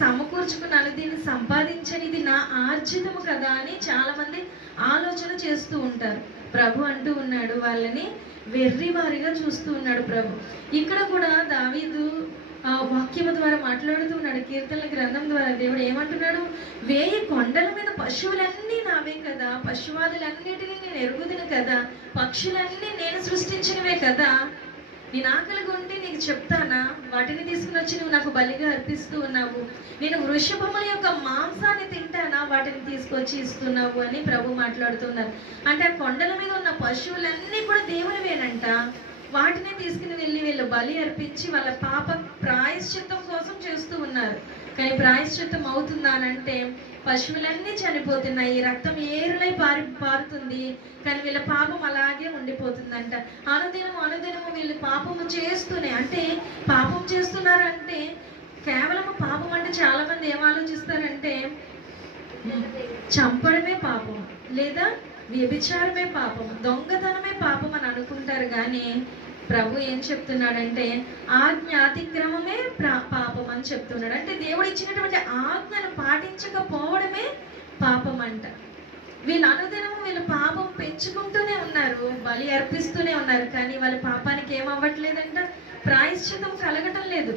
సమకూర్చుకున్నాను దీన్ని సంపాదించని ఇది నా ఆర్జితము కదా అని చాలా మంది ఆలోచన చేస్తూ ఉంటారు. ప్రభు అంటూ ఉన్నాడు వాళ్ళని వెర్రివారిగా చూస్తూ ఉన్నాడు ప్రభు. ఇక్కడ కూడా దావీదు వాక్యము ద్వారా మాట్లాడుతూ ఉన్నాడు కీర్తనల గ్రంథం ద్వారా. దేవుడు ఏమంటున్నాడు? వేయి కొండల మీద పశువులన్నీ నావే కదా పశువాదులన్నిటినీ నేను ఎరుగుదును కదా పక్షులన్నీ నేను సృష్టించినవే కదా నేను ఆకలిగా ఉంటే నీకు చెప్తానా? వాటిని తీసుకుని వచ్చి నువ్వు నాకు బలిగా అర్పిస్తూ ఉన్నావు. నేను వృషభముల యొక్క మాంసాన్ని తింటానా? వాటిని తీసుకొచ్చి ఇస్తున్నావు అని ప్రభు మాట్లాడుతున్నారు. అంటే ఆ కొండల మీద ఉన్న పశువులన్నీ కూడా దేవునివేనంట. వాటిని తీసుకుని వెళ్ళి వీళ్ళు బలి అర్పించి వాళ్ళ పాప ప్రాయశ్చిత్తం కానీ ప్రాయశ్చిత్తం అవుతుందానంటే పశువులన్నీ చనిపోతున్నాయి రక్తం ఏరులై పారి పారుతుంది కానీ వీళ్ళ పాపం అలాగే ఉండిపోతుందంట. అనుదినము అనుదినము వీళ్ళు పాపము చేస్తూనే అంటే పాపం చేస్తున్నారంటే కేవలం పాపం అంటే చాలా మంది ఏం ఆలోచిస్తారంటే చంపడమే పాపం లేదా వ్యభిచారమే పాపం దొంగతనమే పాపం అని అనుకుంటారు. కానీ ప్రభు ఏం చెప్తున్నాడంటే ఆజ్ఞ అతిక్రమమే ప్రా- పాపం అని చెప్తున్నాడు. అంటే దేవుడు ఇచ్చినటువంటి ఆజ్ఞను పాటించకపోవడమే పాపం అంట. వీళ్ళు అనుదినము వీళ్ళు పాపం పెంచుకుంటూనే ఉన్నారు బలి అర్పిస్తూనే ఉన్నారు. కానీ వాళ్ళ పాపానికి ఏం ప్రాయశ్చితం కలగటం లేదు.